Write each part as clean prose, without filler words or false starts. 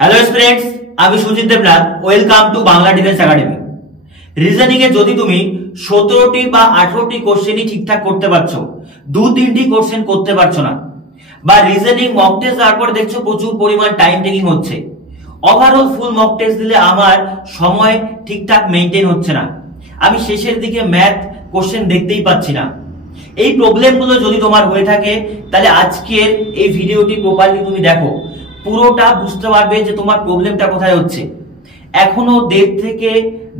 Hello students, আমি Sujit Debnath. Welcome to Bangla defence academy. Reasoning এ যদি তুমি 17টি বা 18টি কোশ্চেনই ঠিকঠাক করতে পারছো, 2-3টি কোশ্চেন করতে পারছো না, বা রিজনিং মক টেস্ট দেওয়ার পর দেখছো প্রচুর পরিমাণ টাইম টেকিং হচ্ছে, ওভারঅল ফুল মক টেস্ট দিলে আমার সময় ঠিকঠাক মেইনটেইন হচ্ছে না, আমি শেষের দিকে ম্যাথ কোশ্চেন দেখতেই পাচ্ছি না, এই প্রবলেমগুলো যদি তোমার হয়ে থাকে তাহলে আজকের এই ভিডিওটি প্রপারলি তুমি দেখো, পুরোটা বুঝতে পারবে যে তোমার প্রবলেমটা কোথায় হচ্ছে। এখনো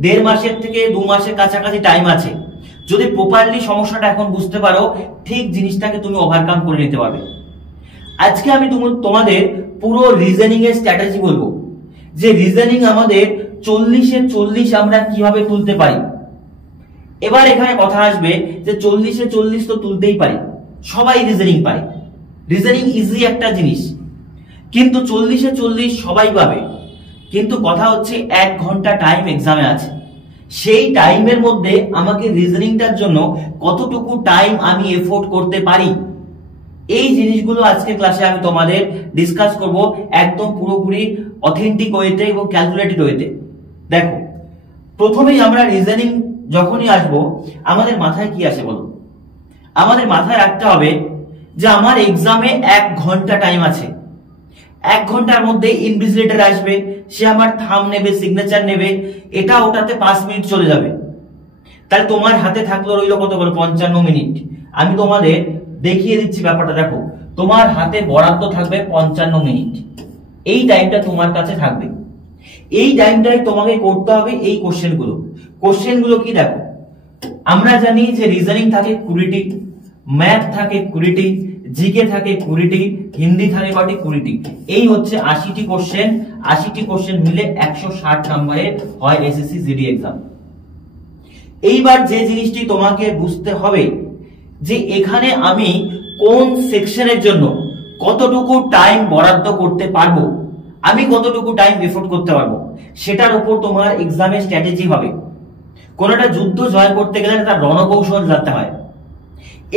দেড় মাসের থেকে 2 মাসের কাছাকাছি টাইম আছে। যদি প্রপারলি সমস্যাটা এখন বুঝতে পারো, ঠিক জিনিসটাকে তুমি ওভারকাম করে নিতে পারবে। আজকে আমি তোমাদের পুরো রিজনিং এর স্ট্র্যাটেজি বলবো, যে রিজনিং আমাদের 40-এ 40 আমরা কিভাবে তুলতে পারি। এবার এখানে কথা আসবে যে 40-এ 40 তো তুলতেই পারি, সবাই রিজনিং পারে, রিজনিং ইজি একটা জিনিস, কিন্তু 40-এ 40 সবাই পাবে। কিন্তু কথা হচ্ছে 1 ঘন্টা টাইম এক্সামে আছে, সেই টাইমের মধ্যে আমাকে রিজনিংটার জন্য কতটুকু টাইম আমি এফোর্ড করতে পারি, এই জিনিসগুলো আজকে ক্লাসে আমি তোমাদের ডিসকাস করব, একদম পুরোপুরি অথেন্টিক ওয়েতে এবং ক্যালকুলেটেড ওয়েতে। দেখো, প্রথমেই আমরা রিজনিং যখনই আসবো আমাদের মাথায় কি আসে বলো? আমাদের মাথায় রাখতে হবে যে আমার এক্সামে 1 ঘন্টা টাইম আছে, 1 ঘন্টার মধ্যে ইনভিজিলেটর আসবে, সে আমার থাম্ব নেবে, সিগনেচার নেবে, এটা ওটাতে 5 মিনিট চলে যাবে। তাহলে তোমার হাতে থাকলো রইলো কত করে? 55 মিনিট। আমি তোমাদের দেখিয়ে দিচ্ছি ব্যাপারটা। দেখো, তোমার হাতে বরাদ্দ থাকবে 55 মিনিট, এই টাইমটা তোমার কাছে থাকবে। এই টাইমটাই তোমাকে করতে হবে এই কোশ্চেনগুলো কি? দেখো, আমরা জানি যে রিজনিং থাকে 20টি, ম্যাথ থাকে 20টি, জিকে থাকে 20টি, হিন্দি থাকে কয়টি? 20টি। এই হচ্ছে 80টি কোশ্চেন। 80টি কোশ্চেন মিলে 160 নম্বরের হয় এসএসসি জিডি এক্সাম। এইবার যে জিনিসটি তোমাকে বুঝতে হবে যে এখানে আমি কোন সেকশনের জন্য কতটুকু টাইম বরাদ্দ করতে পারবো, আমি কতটুকু টাইম এফোর্ড করতে পারবো, সেটার উপর তোমার এক্সামের স্ট্র্যাটেজি হবে। কোন একটা যুদ্ধ জয় করতে গেলে তার রণকৌশল জানতে হয়।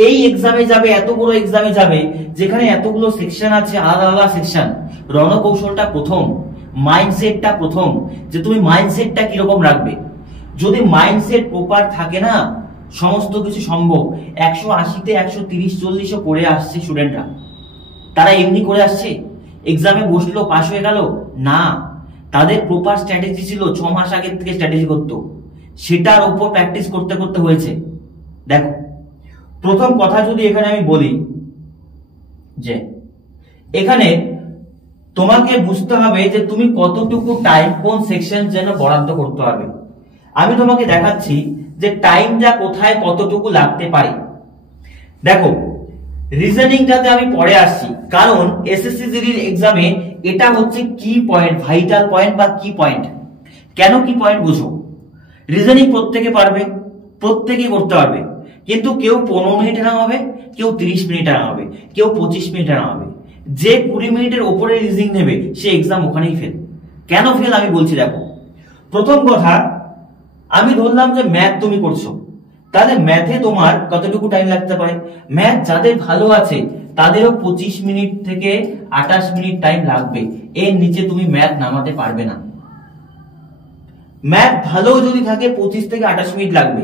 এই এক্সামে যাবে, এত বড় এক্সামে যাবে যেখানে এতগুলো সেকশন আছে, আলাদা আলাদা সেকশন, রণকৌশলটা প্রথম, মাইন্ডসেটটা প্রথম, যে তুমি মাইন্ডসেটটা কিরকম রাখবে। যদি মাইন্ডসেট প্রপার থাকে না, সমস্ত কিছু সম্ভব। 180-তে 130-40 করে আসছে স্টুডেন্টরা, তারা এমনি করে আসছে, এক্সামে বসলো পাস হয়ে গেল না, তাদের প্রপার স্ট্র্যাটেজি ছিল, 6 মাস আগের থেকে স্ট্র্যাটেজি করতো, সেটার উপর প্র্যাকটিস করতে করতে হয়েছে। দেখো, প্রথম কথা যদি এখানে আমি বলি যে এখানে তোমাকে বুঝতে হবে যে তুমি কতটুকু টাইম কোন সেকশন যেন বরাদ্দ করতে পারবে। আমি তোমাকে দেখাচ্ছি যে টাইমটা কোথায় কতটুকু লাগতে পারে। দেখো, রিজনিংটাতে আমি পরে আসছি, কারণ এসএসসি জিডির এক্সামে এটা হচ্ছে কি পয়েন্ট, ভাইটাল পয়েন্ট বা কি পয়েন্ট। কেন কি পয়েন্ট বুঝো? রিজনিং প্রত্যেকে পারবে, প্রত্যেকেই করতে পারবে, কিন্তু কেউ 15 মিনিটে নামাবে, কেউ 30 মিনিটে নামাবে, কেউ 25 মিনিটে নামাবে। যে 20 মিনিটের ওপরে রিজনিং নেবে সে এক্সাম ওখানেই ফেল। কেন ফেল আমি বলছি। দেখো, প্রথম কথা, আমি ধরলাম যে ম্যাথ তুমি করছো, তাহলে ম্যাথে তোমার কতটুকু টাইম লাগতে পারে? ম্যাথ যাদের ভালো আছে তাদেরও 25 মিনিট থেকে 28 মিনিট টাইম লাগবে, এর নিচে তুমি ম্যাথ নামাতে পারবে না। ম্যাথ ভালো যদি থাকে 25 থেকে 28 মিনিট লাগবে,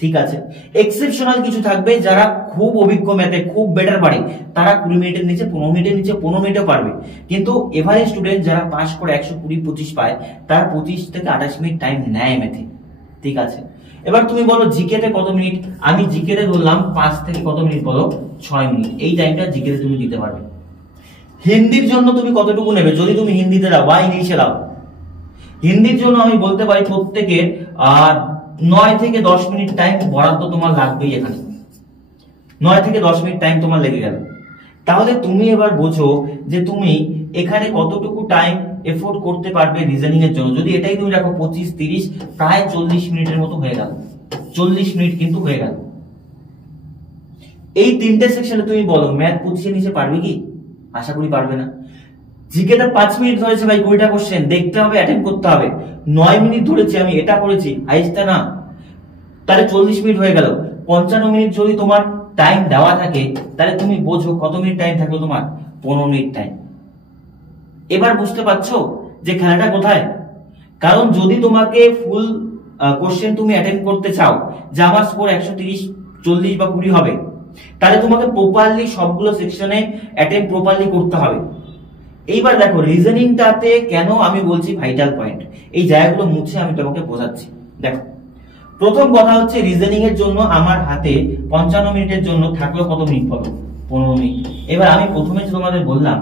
ঠিক আছে। এক্সেপশনাল কিছু থাকবে, যারা খুব অভিজ্ঞ ম্যাথে, খুব বেটার পারে, তারা 20 মিনিটের নিচে, 15 মিনিটের নিচে 15 মিনিটও পারবে। কিন্তু এভারেজ স্টুডেন্ট যারা পাস করে 120-25 পায়, তারা 25 থেকে 28 মিনিট টাইম নেয় ম্যাথে, ঠিক আছে। এবার তুমি বলো জিকেতে কত মিনিট? আমি জিকেতে ধরলাম 5 থেকে কত মিনিট বলো? 6 মিনিট। এই টাইমটা জিকেতে তুমি দিতে পারবে। হিন্দির জন্য তুমি কতটুকু নেবে? যদি তুমি হিন্দিতে দাও বা ইংলিশে দাও, হিন্দির জন্য আমি বলতে পারি প্রত্যেকের 9 থেকে 10 মিনিট টাইম বরাদ্দ তোমার লাগবেই। এখানে 9 থেকে 10 মিনিট টাইম তোমার লেগে গেল। তাহলে তুমি এবার বোঝো যে তুমি এখানে কতটুকু টাইম এফোর্ড করতে পারবে রিজনিং এর জন্য। যদি এটাই তুমি রাখো 25-30, প্রায় 40 মিনিটের মতো হয়ে গেল, 40 মিনিট কিন্তু হয়ে গেল। এই 3টে সেকশনে তুমি বলো ম্যাথ 25 নিচে পারবে কি? আশা করি পারবে না। জিকেটা 5 মিনিট ধরেছে ভাই, 20টা কোশ্চেন দেখতে হবে, অ্যাটেন্ড করতে হবে, 9 মিনিট ধরেছি আমি, এটা করেছি, হাইস্টটা না, তাহলে 40 মিনিট হয়ে গেল। 55 মিনিট যদি তোমার টাইম দেওয়া থাকে, তাহলে তুমি বোঝো কত মিনিট টাইম থাকলো তোমার? 15 মিনিট টাইম। এবার বুঝতে পারছো যে খেলাটা কোথায়? কারণ যদি তোমাকে ফুল কোশ্চেন তুমি অ্যাটেন্ড করতে চাও, যে আমার স্কোর 130, 40 বা 20 হবে, তাহলে তোমাকে প্রপারলি সবগুলো সেকশনে অ্যাটেন্ড প্রপারলি করতে হবে। এইবার দেখো রিজনিংটাতে কেন আমি বলছি ভাইটাল পয়েন্ট, এই জায়গাগুলো মুছে আমি তোমাকে বোঝাচ্ছি। দেখো প্রথম কথা হচ্ছে রিজনিং এর জন্য আমার হাতে 55 মিনিটের জন্য থাকলো কত মিনিট বলো? 15 মিনিট। এবার আমি প্রথমে যে তোমাদের বললাম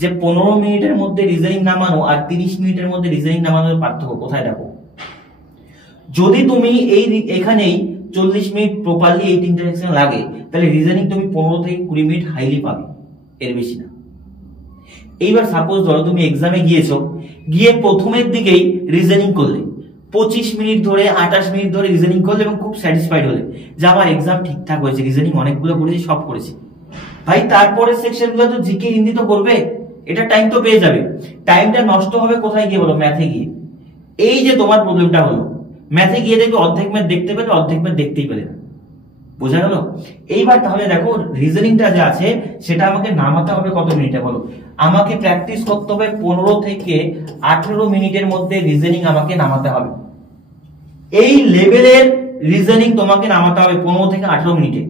যে 15 মিনিটের মধ্যে রিজনিং নামানো আর 30 মিনিটের মধ্যে রিজনিং নামানোর পার্থক্য কোথায়? দেখো যদি তুমি এখানেই 40 মিনিট প্রপারলি এই তিনটা সেকশন লাগে, তাহলে রিজনিং তুমি 15 থেকে 20 মিনিট হাইলি পাবে, এর বেশি না। এইবার সাপোজ ধরো তুমি এক্সামে গিয়েছো, গিয়ে প্রথমের দিকেই রিজনিং করলে 25 মিনিট ধরে 28 মিনিট ধরে রিজনিং করলে এবং খুব স্যাটিসফাইড হলে যে আমার এক্সাম ঠিকঠাক হয়েছে, রিজনিং অনেকগুলো করেছি, সব করেছি। ভাই তারপরের সেকশনগুলো তো জিকে হিন্দি তো করবে, এটা টাইম তো পেয়ে যাবে। টাইমটা নষ্ট হবে কোথায় গিয়ে বলো? ম্যাথে গিয়ে। এই যে তোমার প্রবলেমটা হলো, ম্যাথে গিয়ে দেখবে অর্ধেক ম্যাথ দেখতে পেলে, অর্ধেক ম্যাথ দেখতেই পেলে না। বোঝা গেল? এইবার তাহলে দেখো রিজনিংটা যে আছে সেটা আমাকে নামাতে হবে কত মিনিটে বলো? আমাকে প্র্যাকটিস করতে হবে 15 থেকে 18 মিনিটের মধ্যে রিজনিং আমাকে নামাতে হবে। এই লেভেলের রিজনিং তোমাকে নামাতে হবে 15 থেকে 18 মিনিটে।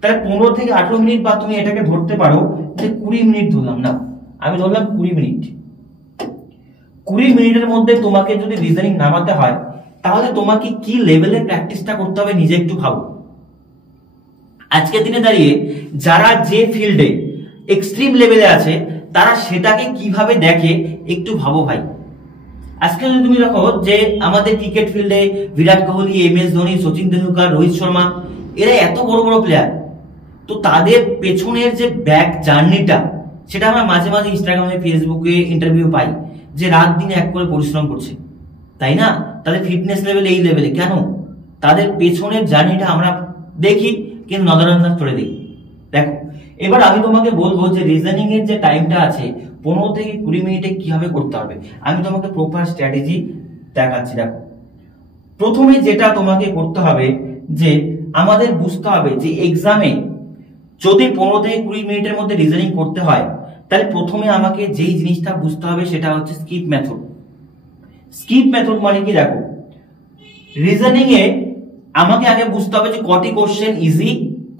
তাহলে 15 থেকে 18 মিনিট, বা তুমি এটাকে ধরতে পারো যে 20 মিনিট ধরলাম, না আমি ধরলাম 20 মিনিট। 20 মিনিটের মধ্যে তোমাকে যদি রিজনিং নামাতে হয়, তাহলে তোমাকে কি লেভেলের প্র্যাকটিসটা করতে হবে নিজে একটু ভাবো। আজকের দিনে দাঁড়িয়ে যারা যে ফিল্ডে এক্সট্রিম লেভেলে আছে, তারা সেটাকে কিভাবে দেখে একটু ভাবো ভাই। আজকে যদি তুমি দেখো যে আমাদের ক্রিকেট ফিল্ডে বিরাট কোহলি, MS ধোনি, সচিন তেন্ডুলকার, রোহিত শর্মা, এরা এত বড় বড় প্লেয়ার, তো তাদের পেছনের যে ব্যাক জার্নিটা, সেটা আমরা মাঝে মাঝে ইনস্টাগ্রামে, ফেসবুকে ইন্টারভিউ পাই যে রাত দিন এক করে পরিশ্রম করছে, তাই না? তাদের ফিটনেস লেভেল এই লেভেলে কেন? তাদের পেছনের জার্নিটা আমরা দেখি কিন্তু নজরান্দাজ করে দিই। দেখো এবার আমি তোমাকে বলবো যে রিজনিং এর যে টাইমটা আছে 15 থেকে 20 মিনিটে কিভাবে করতে হবে, আমি তোমাকে প্রপার স্ট্র্যাটেজি দেখাচ্ছি। দেখো প্রথমে যেটা তোমাকে করতে হবে যে আমাদের বুঝতে হবে যে এক্সামে যদি 15 থেকে 20 মিনিটের মধ্যে রিজনিং করতে হয়, তাহলে প্রথমে আমাকে যেই জিনিসটা বুঝতে হবে সেটা হচ্ছে স্কিপ মেথড। স্কিপ মেথড মানে কি? দেখো রিজনিং এ আমাকে আগে বুঝতে হবে যে কটি কোশ্চেন ইজি,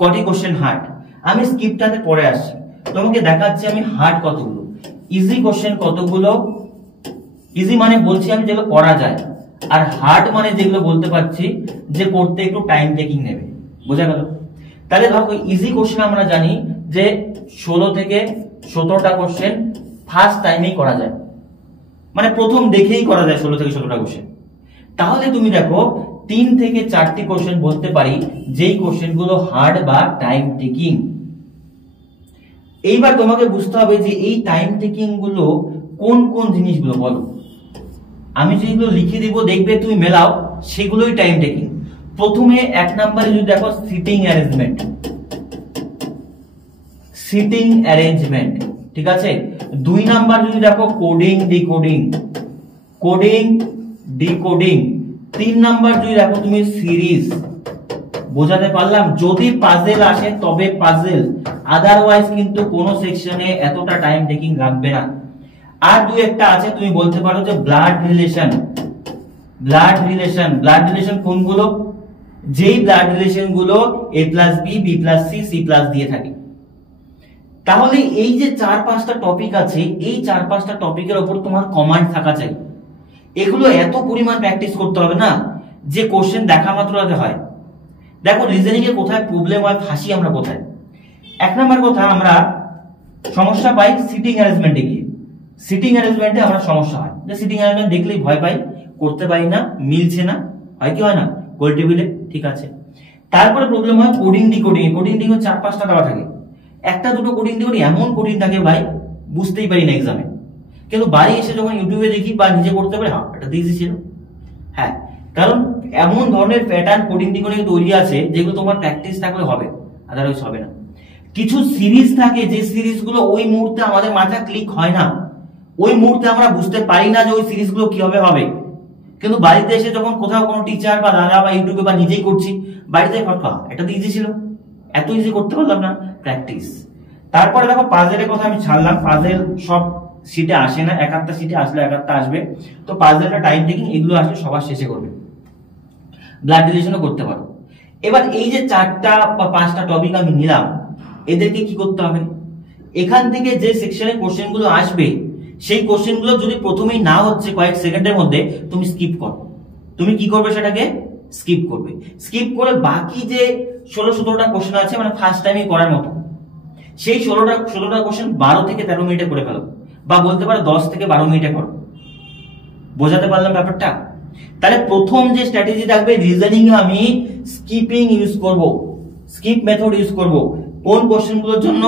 কটি কোশ্চেন হার্ড। আমি স্কিপটাতে পরে আসছি, তোমাকে দেখাচ্ছি আমি হার্ড কতগুলো, ইজি কোশ্চেন কতগুলো। ইজি মানে বলছি আমি যেগুলো করা যায়, আর হার্ড মানে যেগুলো বলতে পারছি যে করতে একটু টাইম টেকিং নেবে। বোঝা গেল? তাহলে দেখো ইজি কোশ্চেন আমরা জানি যে 16 থেকে 17টা কোশ্চেন ফার্স্ট টাইমেই করা যায়, মানে প্রথম দেখেই করা যায় 16 থেকে 17টা কোশ্চেন। তাহলে তুমি দেখো 3 থেকে 4টি কোশ্চেন বলতে পারি যেই কোশ্চেন গুলো হার্ড বা টাইম টেকিং। এইবার তোমাকে বুঝতে হবে যে এই টাইম টেকিং গুলো কোন কোন জিনিসগুলো বলো। আমি যেগুলো লিখে দিব দেখবে তুমি মেলাও, সেগুলোই টাইম টেকিং। প্রথমে 1 নম্বরে যদি দেখো সিটিং অ্যারেঞ্জমেন্ট, সিটিং অ্যারেঞ্জমেন্ট, ঠিক আছে। 2 নাম্বার যদি দেখো coding decoding, coding decoding. 3 number যদি দেখো তুমি সিরিজ। বোঝাতে পারলাম? যদি পাজেল আসে তবে পাজেল, আদারওয়াইজ কিন্তু কোন সেকশনে এতটা টাইম টেকিং লাগবে না। আর 2-1টা আছে তুমি বলতে পারো যে blood relation. Blood relation, blood relation কোনগুলো? যেই ব্লাড রিলেশন গুলো A+B, B+C, C+ দিয়ে থাকে। তাহলে এই যে 4-5টা টপিক আছে, এই 4-5টা টপিকের উপর তোমার কমান্ড থাকা চাই। এগুলো এত পরিমাণ প্র্যাকটিস করতে হবে না যে কোশ্চেন দেখা মাত্র আগে হয়। দেখো রিজনিং এ কোথায় প্রবলেম হয়, ফাঁসি আমরা কোথায়? 1 নাম্বার কথা, আমরা সমস্যা পাই সিটিং অ্যারেঞ্জমেন্টে গিয়ে। সিটিং অ্যারেঞ্জমেন্টে আমরা সমস্যা হয় যে সিটিং অ্যারেঞ্জমেন্ট দেখলেই ভয় পাই, করতে পারি না, মিলছে না, হয় কি হয় না গোল টেবিলে, ঠিক আছে। তারপরে প্রবলেম হয় কোডিং ডিকোডিং। কোডিং ডিকোডিং 4-5টা দেওয়া থাকে, 1-2টো কোডিং ডিকোডিং এমন কোডিং থাকে ভাই বুঝতেই পারি না এক্সামে, কিন্তু বাড়ি এসে যখন ইউটিউবে দেখি বা নিজে করতে পারি, হ্যাঁ এটা ইজি ছিল। হ্যাঁ, কারণ এমন ধরনের প্যাটার্ন কোডিং ডিকোডিং তৈরি আছে যেগুলো তোমার প্র্যাকটিস থাকলে হবে, আদারওয়াইজ হবে না। কিছু সিরিজ থাকে যে সিরিজগুলো ওই মুহূর্তে আমাদের মাথা ক্লিক হয় না, ওই মুহূর্তে আমরা বুঝতে পারি না যে ওই সিরিজগুলো কিভাবে হবে, কিন্তু বাড়িতে এসে যখন কোথাও কোনো টিচার বা দাদা বা ইউটিউবে বা নিজেই করছি, বাড়িতে ফটকা এটা তো ইজি ছিল, এত ইজি করতে পারলাম না, প্র্যাকটিস। তারপরে দেখো পাজেলের কথা আমি ছাড়লাম, পাজেল সব সিটে আসে না, এক আধটা সিটে আসলে এক আধটা আসবে। তো পাজলটা, টাইম টেকিং এগুলো আসলে সবার শেষে করবে। ব্লাড রিলেশনও করতে পারো। এবার এই যে 4টা বা 5টা টপিক আমি নিলাম, এদেরকে কি করতে হবে, এখান থেকে যে সেকশনের কোশ্চেন গুলো আসবে সেই কোশ্চেন গুলো যদি প্রথমেই না হচ্ছে কয়েক সেকেন্ডের মধ্যে, তুমি স্কিপ করো। তুমি কি করবে, সেটাকে স্কিপ করবে। স্কিপ করে বাকি যে 16-17টা কোশ্চেন আছে, মানে ফার্স্ট টাইমে করার মতো, সেই 16টা কোশ্চেন 12 থেকে 13 মিনিটে করে ফেলো, বা বলতে পারো 10 থেকে 12 মিনিটে করো। বোঝাতে পারলাম ব্যাপারটা? তাহলে প্রথম যে স্ট্র্যাটেজি থাকবে, রিজনিং এ আমি স্কিপিং ইউজ করব, স্কিপ মেথড ইউজ করব। কোন কোশ্চেন গুলোর জন্য?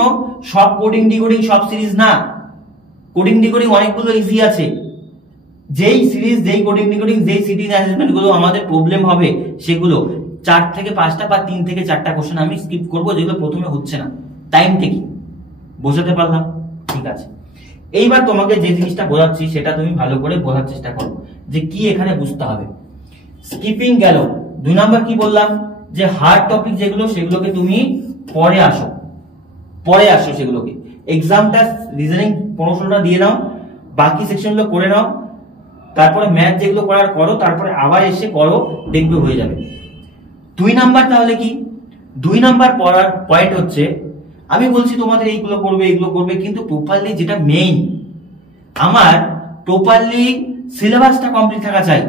সব কোডিং ডিকোডিং সব সিরিজ না, কোডিং ডিকোডিং অনেকগুলো ইজি আছে। যেই সিরিজ, যেই কোডিং ডিকোডিং, যেই সিটিং অ্যাসেসমেন্ট গুলো আমাদের প্রবলেম হবে, সেগুলো 4 থেকে 5টা বা 3 থেকে 4টা কোশ্চেন আমি স্কিপ করব, যেগুলো প্রথমে হচ্ছে না। Time taking. বোঝাতে পারলাম? ঠিক আছে। এইবার তোমাকে যে জিনিসটা বোঝাচ্ছি সেটা তুমি ভালো করে বোঝার চেষ্টা করো যে কি এখানে বুঝতে হবে। স্কিপিং গেল। 2 নাম্বার কি বললাম, যে হার্ড টপিক যেগুলো, সেগুলোকে তুমি পরে আসো, সেগুলোকে এক্সামটা রিজনিং 15-16টা দিয়ে নাও, বাকি সেকশনগুলো করে নাও, তারপরে ম্যাথ যেগুলো করার করো, তারপরে আবার এসে করো, দেখবে হয়ে যাবে। 2 নাম্বার তাহলে কি? 2 নাম্বার পড়ার পয়েন্ট হচ্ছে, আমি বলছি তোমাদের এইগুলো করবে, কিন্তু প্রপারলি যেটা মেইন, আমার প্রপারলি সিলেবাসটা কমপ্লিট থাকা চাই।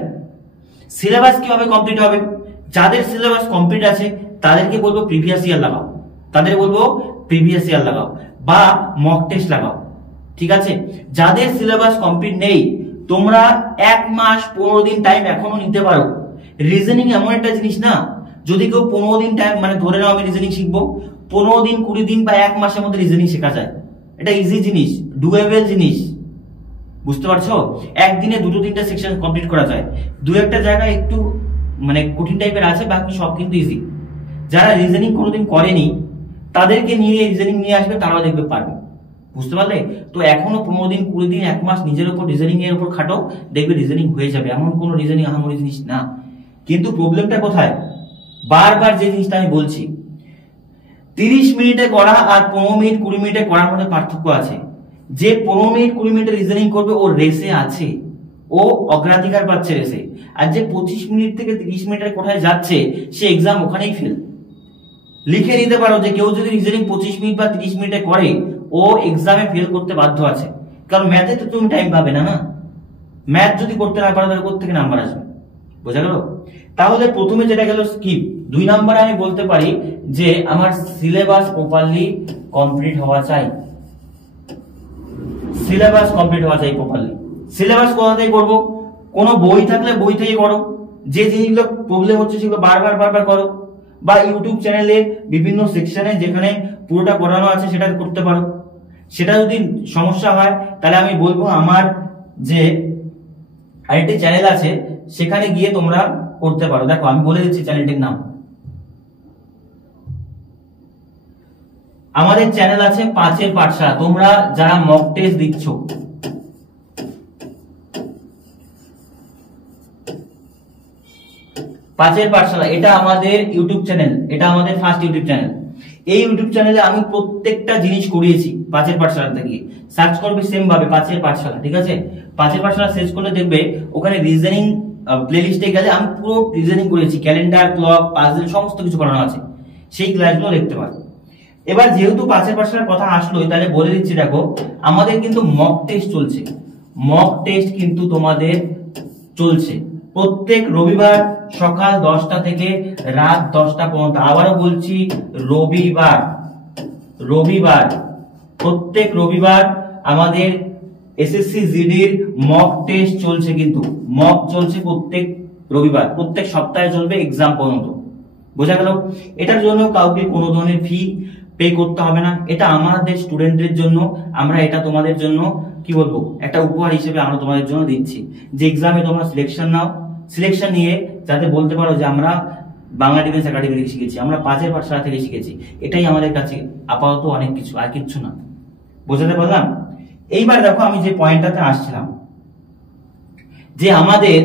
সিলেবাস কিভাবে কমপ্লিট হবে? যাদের সিলেবাস কমপ্লিট আছে তাদেরকে বলবো প্রিভিয়াস ইয়ার লাগাও, বা মক টেস্ট লাগাও। ঠিক আছে? যাদের সিলেবাস কমপ্লিট নেই, তোমরা 1 মাস 15 দিন টাইম এখনো নিতে পারো। রিজনিং এমন একটা জিনিস না, যদি কেউ 15 দিন টাইম, মানে ধরে নাও আমি রিজনিং শিখবো, 15 দিন 20 দিন বা 1 মাসের মধ্যে রিজনিং শেখা যায়। এটা ইজি জিনিস, ডুয়েবল জিনিস। বুঝতে পারছো? একদিনে 2-3টা সেকশন কমপ্লিট করা যায়। 2-একটা জায়গায় একটু মানে কঠিন টাইপের আছে, বাকি সব কিন্তু ইজি। যারা রিজনিং কোনোদিন করেনি তাদেরকে নিয়ে রিজনিং নিয়ে আসবে, তারাও দেখবে পারবে। বুঝতে পারলে? তো এখনো 15 দিন 20 দিন 1 মাস নিজের উপর রিজনিং এর উপর খাটো, দেখবে রিজনিং হয়ে যাবে। এমন কোনো রিজনিং আহামরি জিনিস না। কিন্তু প্রবলেমটা কোথায়? বারবার যে জিনিসটা আমি বলছি, 30 মিনিটে করা আর 15 মিনিট 20 মিনিটে করার মধ্যে পার্থক্য আছে। যে 15 মিনিট 20 মিনিটে রিজনিং করবে, ও রেসে আছে, ও অগ্রাধিকার পাচ্ছে রেসে। আর যে 25 মিনিট থেকে 30 মিনিটের কোথায় যাচ্ছে, সে এক্সাম ওখানেই ফেল। লিখে নিতে পারো যে কেউ যদি রিজনিং 25 মিনিট বা 30 মিনিটে করে, ও এক্সামে ফেল করতে বাধ্য আছে। কারণ ম্যাথে তো তুমি টাইম পাবে না। ম্যাথ যদি করতে না পারো, তাহলে কোথা থেকে নাম্বার আসবে? বোঝা গেল? তাহলে প্রথমে যেটা গেল স্কিপ। 2 নম্বরে আমি বলতে পারি যে আমার সিলেবাস প্রপারলি কমপ্লিট হওয়া চাই। প্রপারলি সিলেবাস কোথা থেকে করবো? কোনো বই থাকলে বই থেকে করো, যে জিনিসগুলো প্রবলেম হচ্ছে সেগুলো বারবার করো, বা ইউটিউব চ্যানেলে বিভিন্ন সেকশনে যেখানে পুরোটা পড়ানো আছে সেটা করতে পারো। সেটা যদি সমস্যা হয়, তাহলে আমি বলবো আমার যে আরেকটি চ্যানেল আছে সেখানে গিয়ে তোমরা করতে পারো। দেখো আমি বলে দিচ্ছি চ্যানেলটির নাম। আমাদের চ্যানেল আছে 5 পাঠশালা। তোমরা যারা মক টেস্ট দিচ্ছ, পাঠশালা, এটা আমাদের ইউটিউব চ্যানেল, এটা আমাদের ফার্স্ট ইউটিউব চ্যানেল। এই ইউটিউব চ্যানেলে আমি প্রত্যেকটা জিনিস করিয়েছি 5 পাঠশালা থেকে। সার্চ করবে সেম ভাবে 5 পাঠশালা। ঠিক আছে? 5 পাঠশালা সার্চ করলে দেখবে ওখানে রিজনিং প্লেলিস্টে গেলে আমি পুরো রিজনিং করেছি, ক্যালেন্ডার, ক্লক, পাজল সমস্ত কিছু করানো আছে। সেই ক্লাসগুলো দেখতে পারো। এবার যেহেতু 5 পাঠশালার কথা আসলো, তাহলে বলে দিচ্ছি, দেখো আমাদের কিন্তু মক টেস্ট চলছে। মক টেস্ট কিন্তু তোমাদের চলছে প্রত্যেক রবিবার সকাল 10টা থেকে রাত 10টা পর্যন্ত। আবারও বলছি, রবিবার প্রত্যেক রবিবার আমাদের এসএসসি জিডির মক টেস্ট চলছে। কিন্তু মক চলছে প্রত্যেক রবিবার, প্রত্যেক সপ্তাহে চলবে এক্সাম পর্যন্ত। বোঝা গেল? এটার জন্য কাউকে কোনো ধরনের ফি পে করতে হবে না। এটা আমাদের স্টুডেন্টদের জন্য, আমরা এটা তোমাদের জন্য কি বলবো, একটা উপহার হিসেবে আমরা তোমাদের জন্য দিচ্ছি। যে এক্সামে তোমরা সিলেকশন নাও, সিলেকশন নিয়ে যাতে বলতে পারো যে আমরা বাংলা ডিফেন্স একাডেমি থেকে শিখেছি, আমরা 5 পাঠশালা থেকে শিখেছি। এটাই আমাদের কাছে আপাতত অনেক কিছু, আর কিচ্ছু না। বোঝাতে পারলাম? এইবার দেখো আমি যে পয়েন্টটাতে আসছিলাম, যে আমাদের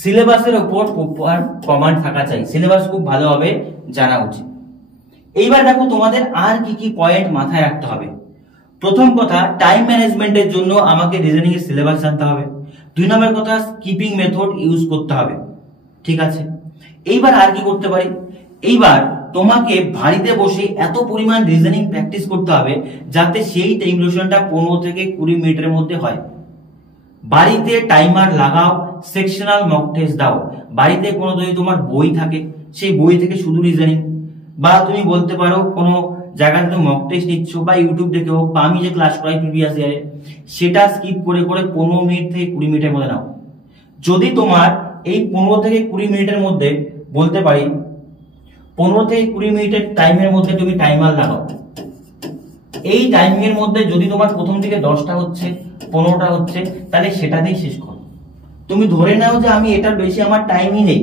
সিলেবাসের উপর প্রপার কমান্ড থাকা চাই। সিলেবাস খুব ভালোভাবে জানা উচিত। এইবার দেখো তোমাদের আর কি কি পয়েন্ট মাথায় রাখতে হবে। প্রথম কথা, টাইম ম্যানেজমেন্টের জন্য আমাকে রিজনিং এর সিলেবাস জানতে হবে। 2 নম্বর কথা, স্কিপিং মেথড ইউজ করতে হবে। ঠিক আছে, এইবার আর কি করতে পারি? এইবার তোমাকে বাড়িতে বসে এত পরিমাণ রিজনিং প্র্যাকটিস করতে হবে যাতে সেই টেলিভিশনটা 15 থেকে 20 মিনিটের মধ্যে হয়। বাড়িতে টাইমার লাগাও, সেকশনাল মক টেস্ট দাও। বাড়িতে কোনো যদি তোমার বই থাকে, সেই বই থেকে শুধু রিজনিং, বা তুমি বলতে পারো কোনো জায়গায় তুমি মক টেস্ট নিচ্ছ বা ইউটিউব দেখে হোক, বা আমি যে ক্লাস করাই প্রিভিয়াস ইয়ারে সেটা স্কিপ করে করে 15 মিনিট থেকে 20 মিনিটের মধ্যে নাও। যদি তোমার এই 15 থেকে 20 মিনিটের মধ্যে, বলতে পারি 15 থেকে 20 মিনিটের টাইমের মধ্যে তুমি টাইমার লাগাও, এই টাইমিং এর মধ্যে যদি তোমার প্রথম থেকে 10টা হচ্ছে, 15টা হচ্ছে, তাহলে সেটাতেই শেষ করো। তুমি ধরে নাও যে আমি এটার বেশি আমার টাইমই নেই,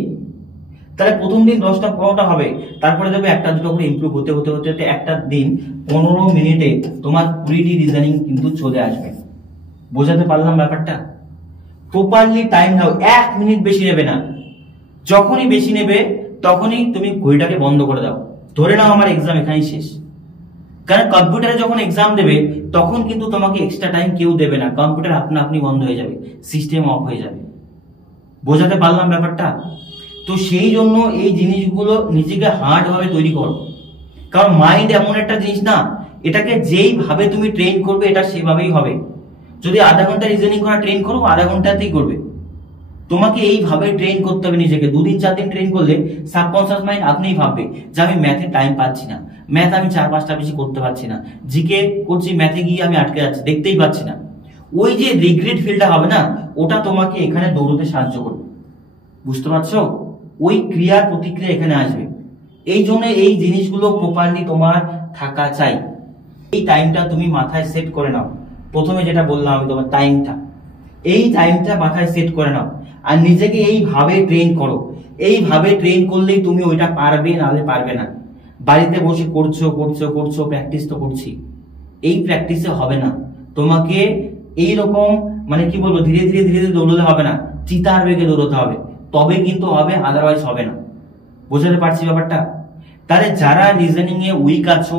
তাহলে প্রথম দিন 10টা 15টা হবে, তারপরে দেখবে একটা দুটো করে ইমপ্রুভ হতে হতে হতে হতে একটা দিন 15 মিনিটে তোমার 20টি রিজনিং কিন্তু চলে আসবে। বোঝাতে পারলাম ব্যাপারটা? প্রপারলি টাইম নাও, 1 মিনিট বেশি নেবে না। যখনই বেশি নেবে তখনই তুমি ঘড়িটাকে বন্ধ করে দাও, ধরে নাও আমার এক্সাম এখানেই শেষ। কারণ কম্পিউটারে যখন এক্সাম দেবে তখন কিন্তু তোমাকে এক্সট্রা টাইম কেউ দেবে না, কম্পিউটার আপনা আপনি বন্ধ হয়ে যাবে, সিস্টেম অফ হয়ে যাবে। বোঝাতে পারলাম ব্যাপারটা? তো সেই জন্য এই জিনিসগুলো নিজেকে হার্ড ভাবে তৈরি করো, কারণ মাইন্ড এমন একটা জিনিস না, এটাকে যেইভাবে তুমি ট্রেন করবে এটা সেভাবেই হবে। যদি আধা ঘন্টা রিজনিং করা ট্রেন করো, আধা ঘন্টাতেই করবে। তোমাকে এইভাবে ট্রেন করতে হবে নিজেকে। 2 দিন 4 দিন ট্রেন করলে সাবকনসিয়াস মাইন্ড আপনিই ভাববে যে আমি ম্যাথে টাইম পাচ্ছি না, ম্যাথ আমি 4-5টা বেশি করতে পারছি না, জিকে করছি, ম্যাথে গিয়ে আমি আটকে যাচ্ছি, দেখতেই পাচ্ছি না। ওই যে রিগ্রেট ফিলটা হবে না, ওটা তোমাকে এখানে দৌড়তে সাহায্য করবে। বুঝতে পারছো? ওই ক্রিয়ার প্রতিক্রিয়া এখানে আসবে। এই জন্য এই জিনিসগুলো প্রপারলি তোমার থাকা চাই। এই টাইমটা তুমি মাথায় সেট করে নাও। প্রথমে যেটা বললাম আমি তোমার টাইমটা, এই টাইমটা মাথায় সেট করে নাও আর নিজেকে এইভাবে ট্রেন করো। এইভাবে ট্রেন করলেই তুমি ওইটা পারবে, নাহলে পারবে না। বাড়িতে বসে করছো করছো করছো, প্র্যাকটিস তো করছি, এই প্র্যাকটিসে হবে না। তোমাকে এইরকম মানে কি বলবো, ধীরে ধীরে ধীরে ধীরে দৌড়তে হবে না, চিতার বেগে দৌড়তে হবে, তবে কিন্তু হবে, আদারওয়াইজ হবে না। বোঝাতে পারছি ব্যাপারটা? তাহলে যারা রিজনিং এ উইক আছো,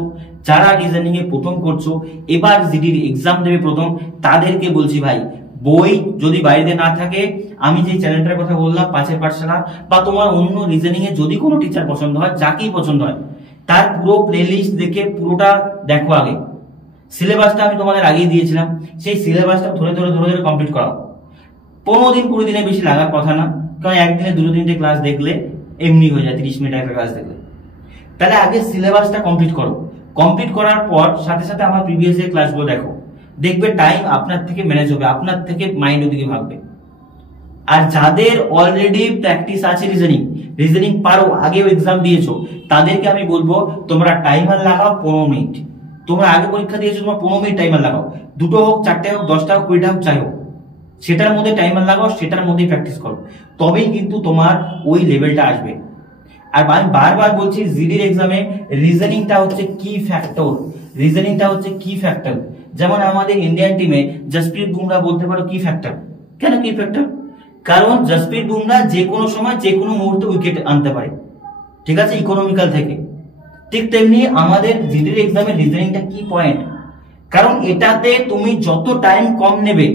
যারা রিজনিং এ প্রথম করছো, এবার জিডির এক্সাম দেবে প্রথম, তাদেরকে বলছি ভাই, বই যদি বাড়িতে না থাকে, আমি যে চ্যানেলটার কথা বললাম 5-এর পাঠশালা, বা তোমার অন্য রিজনিং এ যদি কোনো টিচার পছন্দ হয়, যাকেই পছন্দ হয়, তার পুরো প্লেলিস্ট দেখে পুরোটা দেখো। আগে সিলেবাসটা আমি তোমাদের আগেই দিয়েছিলাম, সেই সিলেবাসটা ধরে ধরে ধরে ধরে কমপ্লিট করাও। 15 দিন 20 দিনের বেশি লাগার কথা না, কারণ একদিনে 2-3টে ক্লাস দেখলে এমনি হয়ে যায়, 30 মিনিট একটা ক্লাস দেখলে। তাহলে আগে সিলেবাসটা কমপ্লিট করো। কমপ্লিট করার পর সাথে সাথে আমার প্রিভিয়াস এর ক্লাসগুলো দেখো, দেখবে টাইম আপনার থেকে ম্যানেজ হবে, আপনার থেকে মাইন্ড ওদিকে ভাববে। আর যাদের অলরেডি প্র্যাকটিস আছে রিজনিং পারো, আগেও এক্সাম দিয়েছো, তাদেরকে আমি বলবো তোমরা টাইমার লাগাও 15 মিনিট। তোমরা আগে পরীক্ষা দিয়েছো, তোমরা 15 মিনিট টাইমার লাগাও, 2টো হোক, 4টে হোক, 10টা হোক, 20টা হোক, যাই হোক, সেটার মধ্যে টাইমার লাগাও, সেটার মধ্যেই প্র্যাকটিস করো, তবেই কিন্তু তোমার ওই লেভেলটা আসবে। আর আমি বারবার বলছি, জিডির এক্সামে রিজনিংটা হচ্ছে কি ফ্যাক্টর, রিজনিংটা হচ্ছে কি ফ্যাক্টর। যেমন আমাদের ইন্ডিয়ান টিমে জসপ্রীত বুমরা বলতে পারো কি ফ্যাক্টর। কেন কি ফ্যাক্টর? কারণ জসপ্রীত বুমরা যে কোনো সময় যে কোনো মুহূর্তে উইকেট আনতে পারে, ঠিক আছে, ইকোনমিক্যাল থেকে। ঠিক তেমনি আমাদের জিডির এক্সামে রিজনিংটা কি পয়েন্ট, কারণ এটাতে তুমি যত টাইম কম নেবে,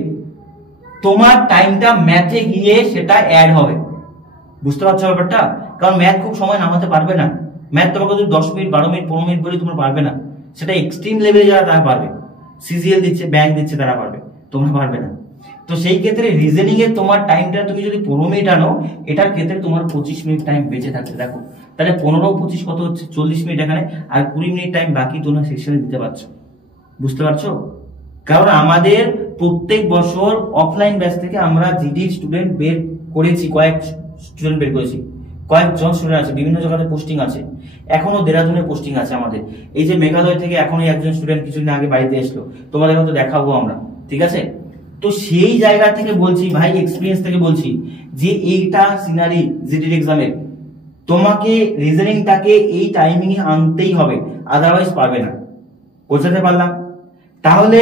তোমার টাইমটা ম্যাথে গিয়ে সেটা অ্যাড হবে। বুঝতে পারছো ব্যাপারটা? কারণ ম্যাথ খুব সময় নামাতে পারবে না। ম্যাথ তোমাকে যদি 10 মিনিট 12 মিনিট 15 মিনিট বলে তোমরা পারবে না, সেটা এক্সট্রিম লেভেলে যারা তারা পারবে, সিজিএল দিচ্ছে, ব্যাংক দিচ্ছে, তারা পারবে, তোমরা পারবে না। তো সেই ক্ষেত্রে রিজনিং এর তোমার টাইমটা তুমি যদি 15 মিনিট আনো, এটার ক্ষেত্রে তোমার 25 মিনিট টাইম বেঁচে থাকছে। দেখো তাহলে 15-25 কত হচ্ছে, 40 মিনিট এখানে, আর 20 মিনিট টাইম বাকি তোমরা সেকশনে দিতে পারছো। বুঝতে পারছো? কারণ আমাদের প্রত্যেক বছর অফলাইন ব্যাচ থেকে আমরা জিডি স্টুডেন্ট বের করেছি, কয়েক স্টুডেন্ট বের করেছি, কয়েকজন স্টুডেন্ট আছে, বিভিন্ন জায়গাতে পোস্টিং আছে, এখনো দেরাদুনের পোস্টিং আছে আমাদের। এই যে মেঘালয় থেকে এখনো একজন স্টুডেন্ট কিছুদিন আগে বাড়িতে এসলো, তোমাদের হয়তো দেখাবো আমরা, ঠিক আছে। তো সেই জায়গা থেকে বলছি ভাই, এক্সপিরিয়েন্স থেকে বলছি যে এইটা সিনারি জিডির এক্সামে তোমাকে রিজনিংটাকে এই টাইমিং এ আনতেই হবে, আদারওয়াইজ পারবে না। বোঝাতে পারলাম? তাহলে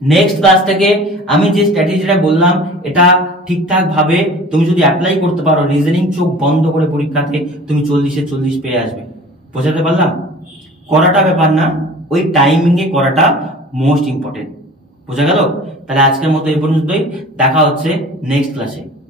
নেক্সট ক্লাস থেকে আমি যে স্ট্র্যাটেজিটা বললাম, এটা ঠিকঠাক ভাবে তুমি যদি অ্যাপ্লাই করতে পারো, রিজনিং চোখ বন্ধ করে পরীক্ষাতে তুমি 40-এ 40 পেয়ে আসবে। বোঝাতে পারলাম? করাটা ব্যাপার না, ওই টাইমিং এ করাটা মোস্ট ইম্পর্টেন্ট। বোঝা গেল? তাহলে আজকের মতো এই পর্যন্তই, দেখা হচ্ছে নেক্সট ক্লাসে।